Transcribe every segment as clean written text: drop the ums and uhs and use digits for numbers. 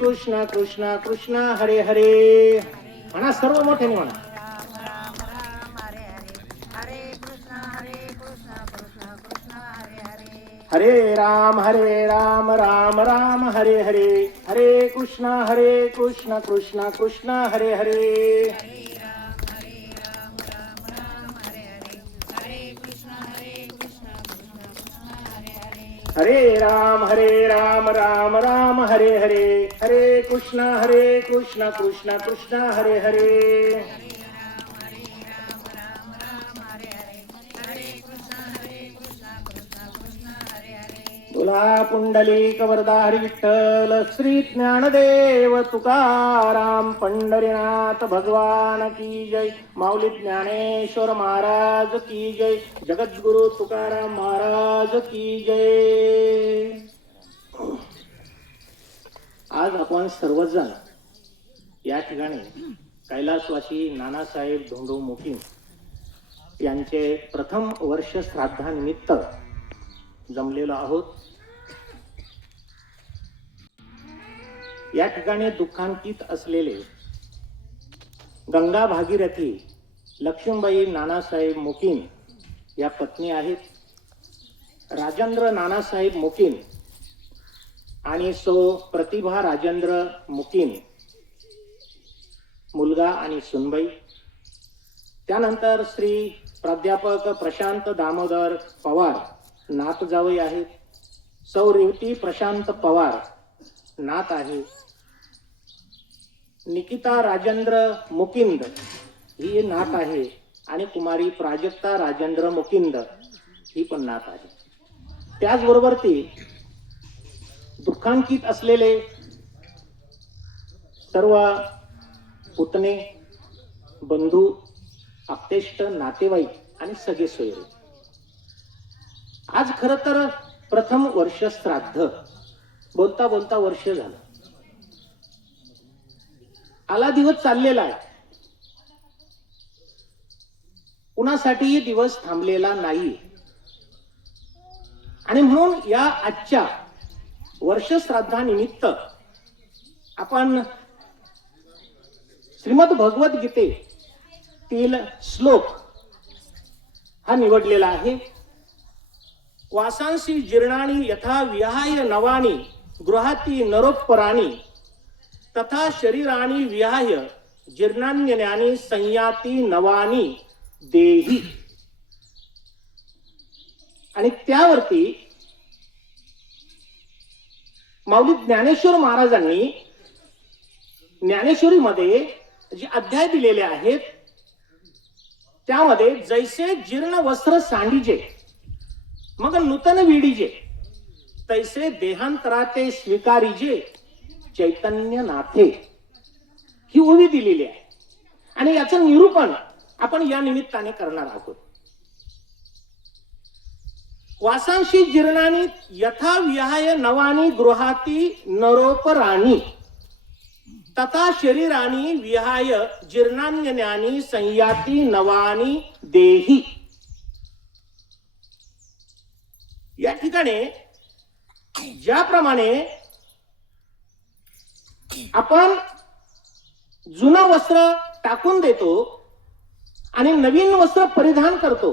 कृष्ण कृष्ण कृष्ण हरे हरे. म्हणा सर्व मोठ्याने म्हणा. हरे राम राम राम हरे हरे. हरे कृष्ण कृष्ण कृष्ण हरे हरे. हरे राम राम हरे हरे. हरे कृष्ण कृष्ण कृष्ण हरे हरे. बोला पुंडलिक वरदा हरी विठ्ठल श्री ज्ञानदेव तुकाराम पंढरीनाथ भगवान की जय. माऊली ज्ञानेश्वर महाराज की जय. जगद्गुरु तुकाराम महाराज की जय. आज आपण सर्वजण या ठिकाणी कैलासवासी नानासाहेब धोंडो मोकीम यांचे प्रथम वर्ष श्राद्धानिमित्त जमलेलो आहोत. या ठिकाणी दुःखांकित असलेले गंगा भागीरथी लक्ष्मीबाई नानासाहेब मोकीम या पत्नी आहेत. राजेंद्र नानासाहेब मोकीम आणि सौ प्रतिभा राजेंद्र मोकीम मुलगा आणि सुनबाई. त्यानंतर श्री प्राध्यापक प्रशांत दामोदर पवार नात जावई आहेत. सौ रेवती प्रशांत पवार नात आहे. निकिता राजेंद्र मुकिंद ही नात आहे आणि कुमारी प्राजक्ता राजेंद्र मुकिंद ही पण नात आहे. त्याचबरोबर ती दुःखांकित असलेले सर्व पुतणे बंधू आप्तेष्ट नातेवाईक आणि सगळे सोयरे. आज खर तर प्रथम वर्ष श्राद्ध. बोलता बोलता वर्ष झालं. आला दिवस चाललेला आहे. कुणासाठीही दिवस थांबलेला नाही. आणि म्हणून या आजच्या वर्ष श्राद्धानिमित्त आपण श्रीमद भगवद्गीतेतील श्लोक हा निवडलेला आहे. वासांसी जीर्णानी यथा विहाय नवानी गृहाती नरोपराणी तथा शरीराणी विहाय जीर्णान्यनानी संयाती नवानी देही. आणि त्यावरती माऊली ज्ञानेश्वर महाराजांनी ज्ञानेश्वरीमध्ये जे अध्याय दिलेले आहेत त्यामध्ये जैसे जीर्ण वस्त्र सांडीजे मग नूतन विडीजे तैसे देहांतराते स्वीकारीजे चैतन्य नाथे ही ओवी दिलेली आहे. आणि याचं निरूपण आपण या निमित्ताने करणार आहोत. वासांशी जीर्णानी यथा विहाय नवानी गृहाती नरोपराणी तथा शरीरानी विहाय जीर्णान्यनानी संयाती नवानी देही. या ठिकाणी ज्याप्रमाणे आपण जुनं वस्त्र टाकून देतो आणि नवीन वस्त्र परिधान करतो.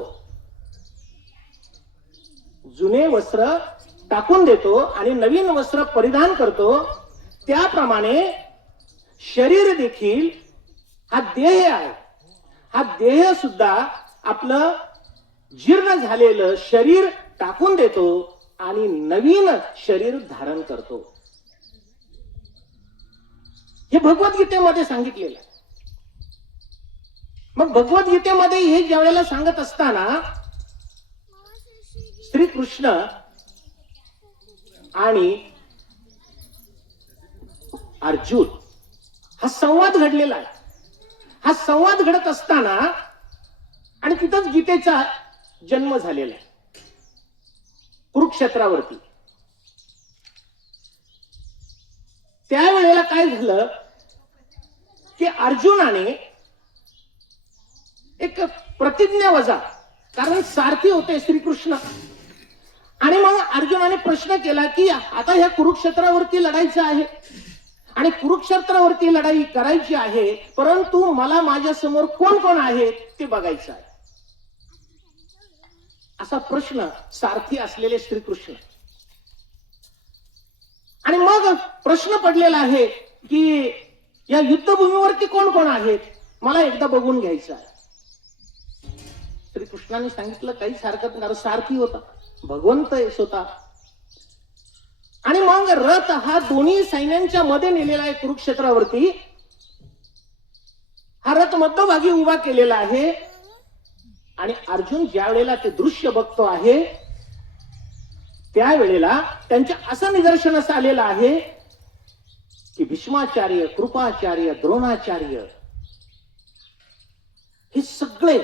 जुने वस्त्र टाकून देतो आणि नवीन वस्त्र परिधान करतो. त्याप्रमाणे शरीर देखील हा देह आहे. हा देह सुद्धा आपलं जीर्ण झालेलं शरीर टाकून देतो आणि नवीन शरीर धारण करतो. हे भगवद्गीतेमध्ये सांगितलेलं आहे. मग भगवद्गीतेमध्ये हे ज्या वेळेला सांगत असताना श्री कृष्ण आणि अर्जुन हा संवाद घडलेला आहे. हा संवाद घडत असताना आणि तिथंच गीतेचा जन्म झालेला आहे कुरुक्षेत्रावरती. त्यावेळेला काय झालं की अर्जुनाने एक प्रतिज्ञा वजा, कारण सारथी होते श्रीकृष्ण, आणि मग अर्जुनाने प्रश्न केला की आता ह्या कुरुक्षेत्रावरती लढायचं आहे आणि आणि कुरुक्षेत्रावरती लढाई करायची आहे, परंतु मला माझ्या समोर कोण कोण आहेत ते बघायचं आहे. असा प्रश्न सारथी असलेले श्रीकृष्ण. आणि मग प्रश्न पडलेला आहे की या युद्धभूमीवरती कोण कोण आहेत, मला एकदा बघून घ्यायचं आहे. श्रीकृष्णाने सांगितलं काहीच हरकत नाही, सारथी होता, भगवंत होता. आणि मग रथ हा दोन्ही सैन्यांच्या मध्ये नेलेला आहे कुरुक्षेत्रावरती. हा रथ मध्यभागी उभा केलेला आहे. आणि अर्जुन ज्या वेळेला ते दृश्य बघतो आहे त्यावेळेला त्यांच्या असं निदर्शनास आलेलं आहे की भीष्माचार्य, कृपाचार्य, द्रोणाचार्य हे सगळे,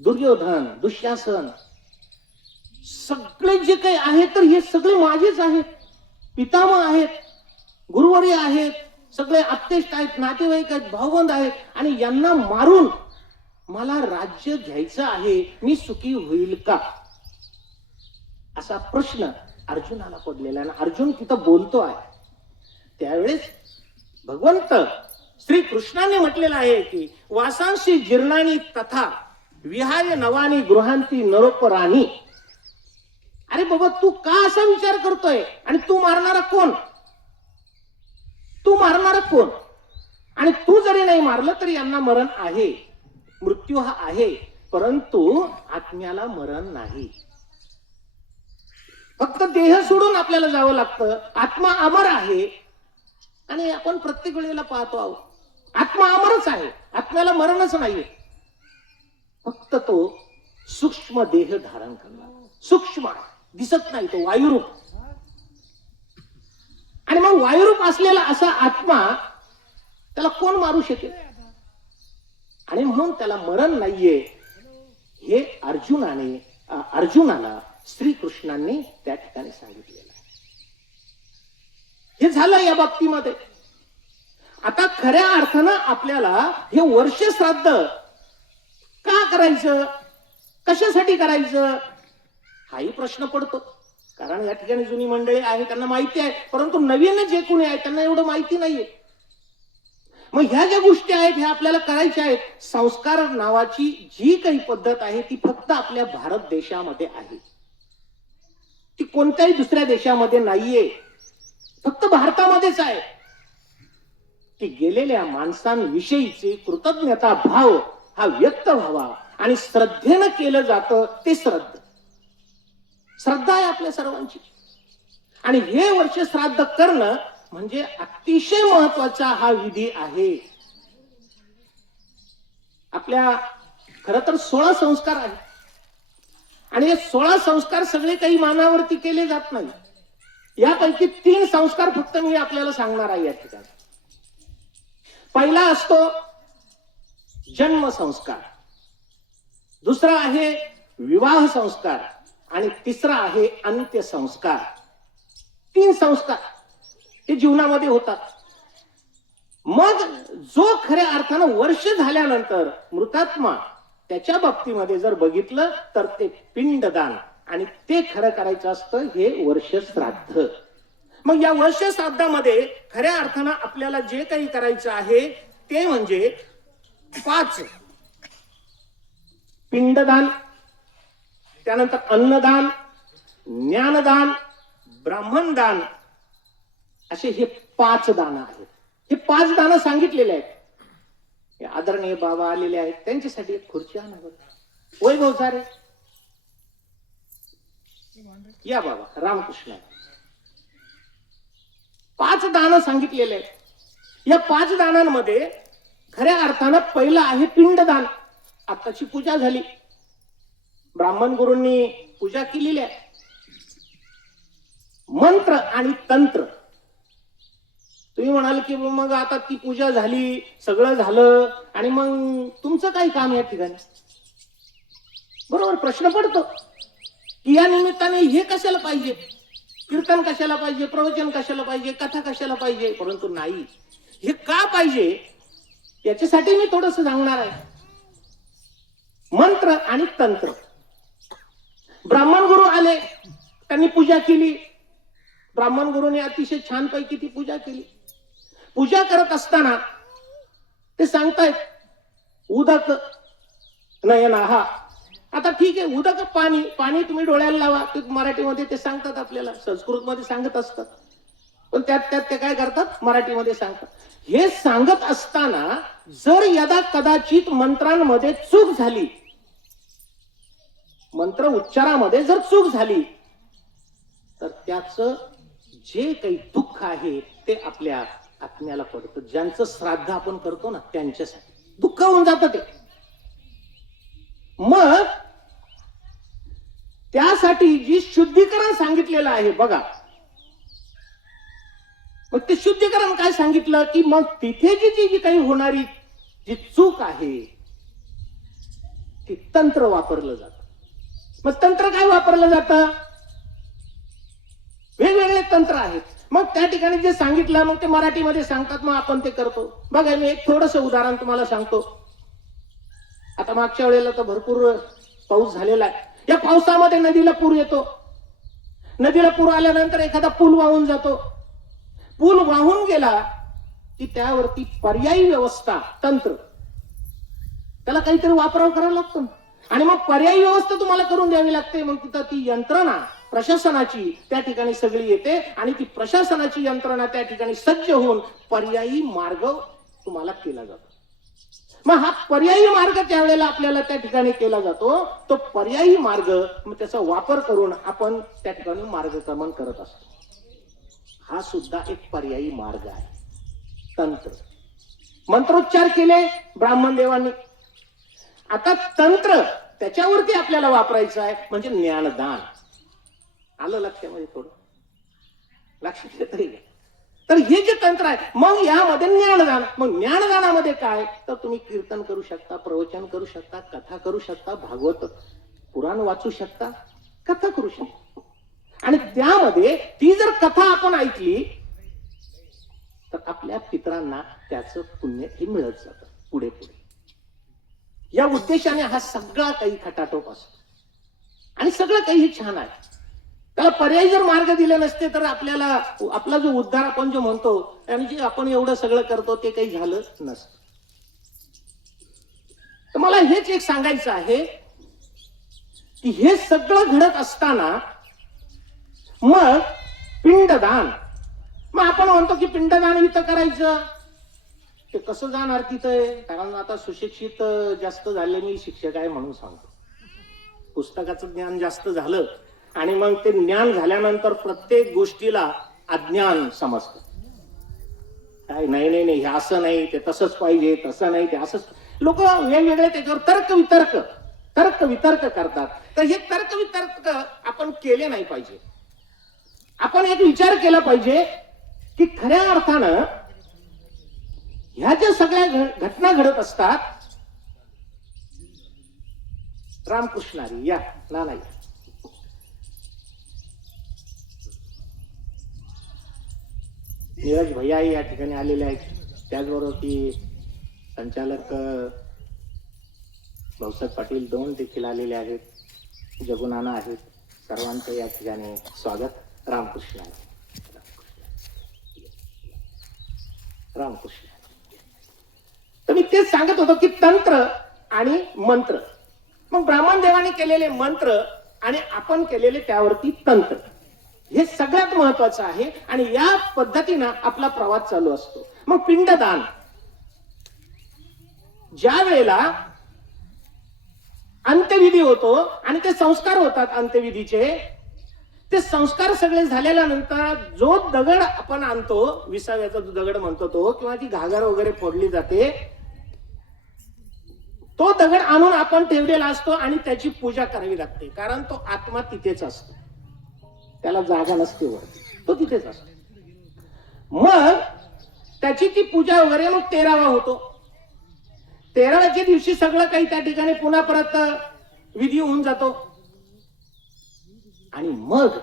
दुर्योधन, दुःशासन, सगळे जे काही आहेत तर हे सगळे माझेच आहेत, पितामह आहेत, गुरुवर्य आहेत, सगळे आप्तेष्ट आहेत, नातेवाईक आहेत, भाऊबंद आहेत. आणि यांना मारून मला राज्य घ्यायचं आहे, मी सुखी होईल का, असा प्रश्न अर्जुनाला पडलेला आहे. अर्जुन तिथं बोलतो आहे. त्यावेळेस भगवंत श्री कृष्णाने म्हटलेलं आहे की वासांशी जीर्णानी तथा विहाय नवानी गृहांती नरोपराणी. अरे बाबा, तू का असा विचार करतोय, आणि तू मारणारा कोण, तू मारणारा कोण. आणि तू जरी नाही मारलं तरी यांना मरण आहे, मृत्यू हा आहे, परंतु आत्म्याला मरण नाही. फक्त देह सोडून आपल्याला जावं लागतं. आत्मा अमर आहे. आणि आपण प्रत्येक वेळेला पाहतो आहोत आत्मा अमरच आहे, आत्म्याला मरणच नाहीये. फक्त तो सूक्ष्म देह धारण करणार, सूक्ष्म दिसत नाही, तो वायुरूप. आणि मग वायुरूप असलेला असा आत्मा त्याला कोण मारू शकेल. आणि म्हणून त्याला मरण नाहीये हे अर्जुनाला श्रीकृष्णांनी त्या ठिकाणी सांगितलेलं आहे. हे झालं या बाबतीमध्ये. आता खऱ्या अर्थानं आपल्याला हे वर्ष श्राद्ध का करायचं, कशासाठी करायचं, हाही प्रश्न पडतो. कारण या ठिकाणी जुनी मंडळी आहे त्यांना माहिती आहे, परंतु नवीन जे कोणी आहे त्यांना एवढं माहिती नाहीये. मग ह्या ज्या गोष्टी आहेत ह्या आपल्याला करायच्या आहेत. संस्कार नावाची जी काही पद्धत आहे ती फक्त आपल्या भारत देशामध्ये आहे, ती कोणत्याही दुसऱ्या देशामध्ये नाहीये, फक्त भारतामध्येच आहे. की गेलेल्या माणसांविषयीचे कृतज्ञता भाव हा व्यक्त व्हावा आणि श्रद्धेनं केलं जातं ते श्रद्धा आहे आपल्या सर्वांची. आणि हे वर्ष श्राद्ध करणं म्हणजे अतिशय महत्वाचा हा विधी आहे. आपल्या खरं तर 16 संस्कार आहेत. आणि हे 16 संस्कार सगळे काही मानावरती केले जात नाही. यापैकी 3 संस्कार फक्त मी आपल्याला सांगणार आहे या ठिकाणी. पहिला असतो जन्म संस्कार, दुसरा आहे विवाह संस्कार आणि तिसरा आहे अंत्यसंस्कार. 3 संस्कार हे जीवनामध्ये होतात. मग जो खऱ्या अर्थानं वर्ष झाल्यानंतर मृतात्मा त्याच्या बाबतीमध्ये जर बघितलं तर ते पिंडदान, आणि ते खरं करायचं असतं हे वर्ष श्राद्ध. मग या वर्ष श्राद्धामध्ये खऱ्या अर्थानं आपल्याला जे काही करायचं आहे ते म्हणजे 5 पिंडदान, त्यानंतर अन्नदान, ज्ञानदान, ब्राह्मणदान, असे हे 5 दान आहेत. हे 5 दान सांगितलेले आहेत. हे आदरणीय बाबा आलेले आहेत, त्यांच्यासाठी एक खुर्ची आणावं. वैभव सारे या बाबा, रामकृष्ण. 5 दान सांगितलेले आहेत. या 5 दानांमध्ये खऱ्या अर्थानं पहिलं आहे पिंडदान. आताची पूजा झाली, ब्राह्मण गुरूंनी पूजा केलेली आहे. मंत्र आणि तंत्र. तुम्ही म्हणाल की मग आता ती पूजा झाली, सगळं झालं, आणि मग तुमचं काय काम या ठिकाणी. बरोबर प्रश्न पडतो की या निमित्ताने हे कशाला पाहिजे, कीर्तन कशाला पाहिजे, प्रवचन कशाला पाहिजे, कथा कशाला पाहिजे. परंतु नाही, हे का पाहिजे याच्यासाठी मी थोडस सांगणार आहे. मंत्र आणि तंत्र. ब्राह्मण गुरु आले, त्यांनी पूजा केली, ब्राह्मण गुरुने अतिशय छानपैकी ती पूजा केली. पूजा करत असताना ते सांगतायत उदक नयन हा. आता ठीक आहे, उदक पाणी, पाणी तुम्ही डोळ्याला लावा, ते मराठीमध्ये ते सांगतात आपल्याला, संस्कृतमध्ये सांगत असतात, पण त्यात ते काय करतात, मराठीमध्ये सांगतात. हे सांगत असताना जर यदा कदाचित मंत्रांमध्ये चूक झाली, मंत्र उच्चारामध्ये जर चूक झाली, तर त्याचं जे काही दुःख आहे ते आपल्या आत्म्याला पडतं. ज्यांचं श्राद्ध आपण करतो ना, त्यांच्यासाठी दुःख होऊन जातं ते. मग त्यासाठी जी शुद्धीकरण सांगितलेलं आहे बघा, मग ते शुद्धीकरण काय सांगितलं की मग तिथे जी काही होणारी जी चूक आहे ती तंत्र वापरलं जातं. मग तंत्र काय वापरलं जातं, वेगवेगळे तंत्र आहेत. मग त्या ठिकाणी जे सांगितलं मग ते मराठीमध्ये सांगतात, मग आपण ते करतो. बघा मी एक थोडस उदाहरण तुम्हाला सांगतो. आता मागच्या वेळेला तर भरपूर पाऊस झालेला आहे. या पावसामध्ये नदीला पूर येतो. नदीला पूर आल्यानंतर एखादा पूल वाहून जातो. पूल वाहून गेला की त्यावरती पर्यायी व्यवस्था, तंत्र, त्याला काहीतरी वापराव करावा लागतो आणि मग पर्यायी व्यवस्था तुम्हाला करून द्यावी लागते. मग तिथं ती यंत्रणा प्रशासनाची त्या ठिकाणी सगळी येते आणि ती प्रशासनाची यंत्रणा त्या ठिकाणी सज्ज होऊन पर्यायी मार्ग तुम्हाला केला जातो. मग हा पर्यायी मार्ग त्यावेळेला आपल्याला त्या ठिकाणी केला जातो. तो पर्यायी मार्ग मग त्याचा वापर करून आपण त्या ठिकाणी मार्गक्रमण करत असतो. हा सुद्धा एक पर्यायी मार्ग आहे, तंत्र. मंत्रोच्चार केले ब्राह्मण देवांनी. आता तंत्र त्याच्यावरती आपल्याला वापरायचं आहे, म्हणजे ज्ञानदान. आलं लक्षामध्ये, थोडं लक्षात येतंय का? तर हे जे तंत्र आहे, मग यामध्ये ज्ञानदान. मग ज्ञानदानामध्ये काय, तर तुम्ही कीर्तन करू शकता, प्रवचन करू शकता, कथा करू शकता, भागवत पुराण वाचू शकता, कथा करू शकता. आणि त्यामध्ये ती जर कथा आपण ऐकली तर आपल्या पितरांना त्याचं पुण्य हे मिळत जातं पुढे पुढे. या उद्देशाने हा सगळा काही खटाटोप असतो आणि सगळं काही छान आहे. त्याला पर्यायी जर मार्ग दिले नसते तर आपल्याला आपला जो उद्धार आपण जो म्हणतो आणि जे आपण एवढं सगळं करतो ते काही झालंच नसतं. तर मला हेच एक सांगायचं आहे की हे सगळं घडत असताना मग पिंडदान, मग आपण म्हणतो की पिंडदान इथं करायचं, ते कसं जाणार तिथं, कारण आता सुशिक्षित जास्त झाले, मी शिक्षक आहे म्हणून सांगतो. पुस्तकाचं ज्ञान जास्त झालं आणि मग ते ज्ञान झाल्यानंतर प्रत्येक गोष्टीला अज्ञान समजतं. काय नाही नाही नाही, हे असं नाही, ते तसंच पाहिजे, तसं नाही, ते असंच. लोक वेगवेगळे त्याच्यावर तर्क वितर्क करतात. तर हे तर्क वितर्क आपण केले नाही पाहिजे. आपण एक विचार केला पाहिजे की खऱ्या अर्थानं ह्या ज्या सगळ्या घटना घडत असतात. रामकृष्णारी या नाना, नीरज भैया या ठिकाणी आलेले आहेत. त्याचबरोबर की संचालक भाऊसाहेब पाटील दोन देखील आलेले आहेत, जगुनाना आहेत. सर्वांचं या ठिकाणी स्वागत. रामकृष्ण रामकृष्ण. तर मी तेच सांगत होतो की तंत्र आणि मंत्र. मग ब्राह्मण देवाने केलेले मंत्र आणि आपण केलेले त्यावरती तंत्र, हे सगळ्यात महत्वाचं आहे आणि या पद्धतीनं आपला प्रवास चालू असतो. मग पिंडदान, ज्या वेळेला अंत्यविधी होतो आणि ते संस्कार होतात अंत्यविधीचे, ते संस्कार सगळे झालेल्या नंतर जो दगड आपण आणतो, विसाव्याचा जो दगड म्हणतो तो, किंवा ती घागर वगैरे फोडली जाते, तो दगड आणून आपण ठेवलेला असतो आणि त्याची पूजा करावी लागते. कारण तो आत्मा तिथेच असतो, त्याला जागा नसते वर, तो तिथेच असतो. मग त्याची ती पूजा वगैरे मग 13वा होतो. 13व्याच्या दिवशी सगळं काही त्या ठिकाणी पुन्हा परत विधी होऊन जातो आणि मग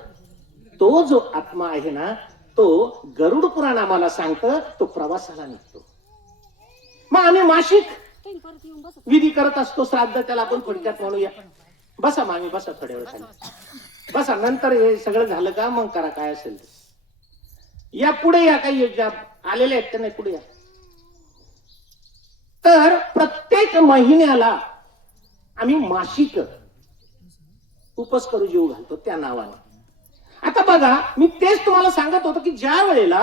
तो जो आत्मा आहे ना, तो गरुड पुराण आम्हाला सांगतं, तो प्रवासाला निघतो. मग आम्ही मासिक विधी करत असतो, श्राद्ध त्याला आपण थोडक्यात म्हणूया. बसा मामी, बसा थोड्या वेळ खाली बसा. नंतर हे सगळं झालं का मग करा काय असेल. या पुढे या, काही ज्या आलेले आहेत त्यांना पुढे या. तर प्रत्येक महिन्याला आम्ही मासिक उपस करू जीव घालतो त्या नावाने. आता बघा, मी तेच तुम्हाला सांगत होतो की ज्या वेळेला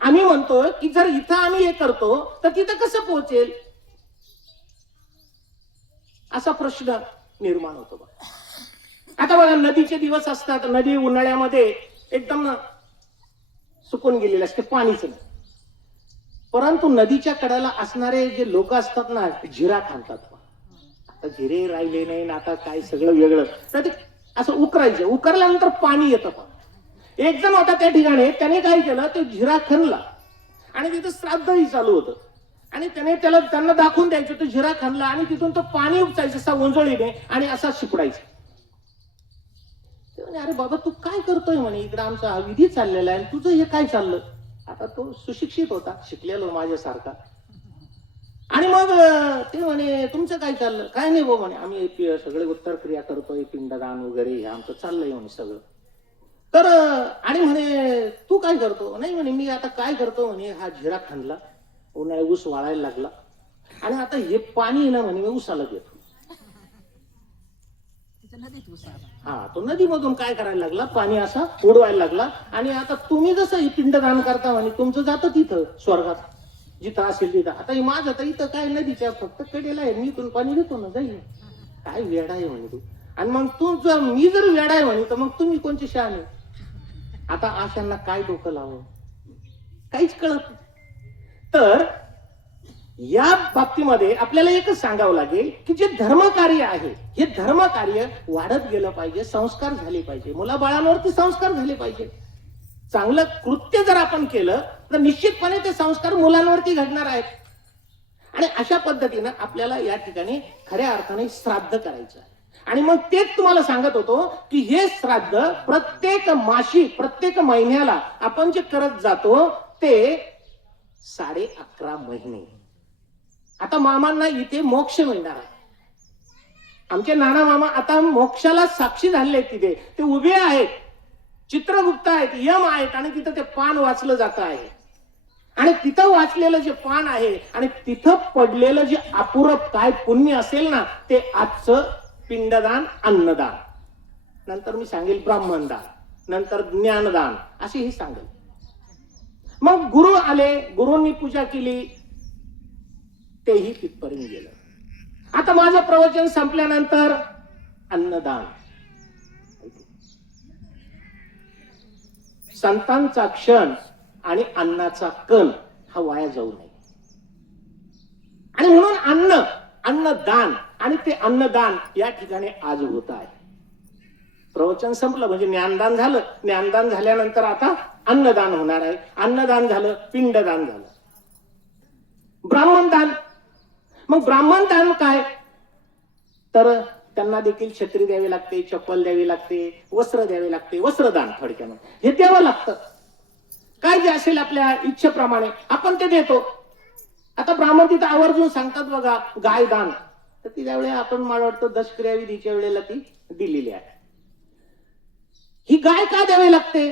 आम्ही म्हणतो की जर इथं आम्ही हे करतो तर तिथं कसं पोहोचेल, असा प्रश्न निर्माण होतो बघा. आता बघा, नदीचे दिवस असतात, नदी उन्हाळ्यामध्ये एकदम सुकून गेलेले असते, पाणीच नाही. परंतु नदीच्या कड्याला असणारे जे लोक असतात ना, जिरा खातात. आता जिरे राहिले नाही ना, आता काय सगळं वेगळं, तर ते असं उकरायचं. उकरल्यानंतर पाणी येतं. पण एक जण होता त्या ठिकाणी, त्याने काय केलं, ते जिरा खणला आणि तिथं श्राद्धही चालू होतं आणि त्यांना दाखवून द्यायचं, तो जिरा खणला आणि तिथून तो पाणी उपचायचं असा उंजळीने आणि असा शिपडायचा. अरे बाबा, तू काय करतोय म्हणे, इकडे आमचा हा विधी चाललेला आहे, तुझं हे काय चाललं. आता तो सुशिक्षित होता, शिकलेलो माझ्यासारखा. आणि मग ते म्हणे, तुमचं काय चाललं. काय नाही भाऊ म्हणे, आम्ही सगळे उत्तर क्रिया करतोय, पिंडदान वगैरे हे आमचं चाललंय म्हणे सगळं. तर आणि म्हणे, तू काय करतो. नाही म्हणे, मी आता काय करतो म्हणे, हा जिरा खणला, उन्हाळ्यात ऊस वाळायला लागला आणि आता हे पाणी ना म्हणे मी ऊसाला देतो. हा, तो नदीमधून काय करायला लागला, पाणी असा उडवायला लागला. आणि आता तुम्ही जसं हे पिंडदान करता म्हणे, तुमचं जातं तिथं स्वर्गात, जिथं असेल तिथं. आता हे माझं तर इथं काय, नदीच्या फक्त कडेला आहे, मी इथून पाणी देतो ना, जाईल. काय वेडा आहे म्हणे तू. आणि मग मी जर वेडा आहे म्हणे, तर मग तुम्ही कोणते शहाणे. आता अशांना काय डोकं लावं, काहीच कळत नाही. तर या बाबतीमध्ये आपल्याला एकच सांगावं लागेल की जे धर्मकार्य आहे, हे धर्मकार्य वाढत गेलं पाहिजे, संस्कार झाले पाहिजे, मुलाबाळांवरती संस्कार झाले पाहिजे. चांगलं कृत्य जर आपण केलं तर निश्चितपणे ते संस्कार मुलांवरती घडणार आहेत. आणि अशा पद्धतीनं आपल्याला या ठिकाणी खऱ्या अर्थाने श्राद्ध करायचं आहे. आणि मग तेच तुम्हाला सांगत होतो की हे श्राद्ध प्रत्येक मासी, प्रत्येक महिन्याला आपण जे करत जातो ते 11.5 महिने. आता मामांना इथे मोक्ष मिळणार आहे. आमचे नाना मामा आता मोक्षाला साक्षी झालेले आहेत. तिथे ते उभे आहेत, चित्रगुप्त आहेत, यम आहेत आणि तिथं ते पान वाचलं जात आहे. आणि तिथं वाचलेलं जे पान आहे आणि तिथं पडलेलं जे अपुरं काय पुण्य असेल ना, ते आजचं पिंडदान, अन्नदान, नंतर मी सांगेल ब्राह्मणदान, नंतर ज्ञानदान, असेही सांगेल. मग गुरु आले, गुरूंनी पूजा केली, तेही तिथपर्यंत गेलं. आता माझं प्रवचन संपल्यानंतर अन्नदान. संतांचा क्षण आणि अन्नाचा कण हा वाया जाऊ नये. आणि म्हणून अन्नदान आणि ते अन्नदान या ठिकाणी आज होत आहे. प्रवचन संपलं म्हणजे ज्ञानदान झालं, ज्ञानदान झाल्यानंतर आता अन्नदान होणार आहे. अन्नदान झालं, पिंडदान झालं. ब्राह्मणदान. मग ब्राह्मणदान काय, तर त्यांना देखील छत्री द्यावी लागते, चप्पल द्यावी लागते, वस्त्र द्यावे लागते. वस्त्रदान थोडक्यानं हे द्यावं लागतं. काय जे असेल आपल्या इच्छेप्रमाणे आपण ते देतो. आता ब्राह्मण तिथं आवर्जून सांगतात बघा, गायदान, तर ती त्यावेळेला आपण मला वाटतं दशक्रियाविधीच्या वेळेला ती दिलेली आहे. ही गाय का द्यावी लागते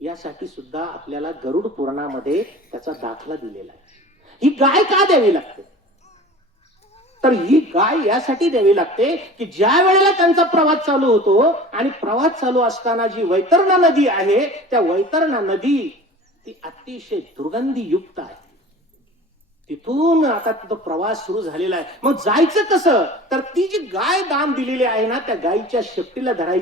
यासाठी सुद्धा आपल्याला गरुड पुराणामध्ये त्याचा दाखला दिलेला आहे. ही गाय का द्यावी लागते, तर ही गाय यासाठी द्यावी लागते की ज्या वेळेला त्यांचा प्रवास चालू होतो आणि प्रवास चालू असताना जी वैतरणा नदी आहे, त्या वैतरणा नदी ती अतिशय दुर्गंधी युक्त आहे. तिथून आता तो प्रवास सुरू झालेला आहे. मग जायचं कसं, तर ती जी गाय दान दिलेली आहे ना, त्या गायीच्या शेपटीला धरायची.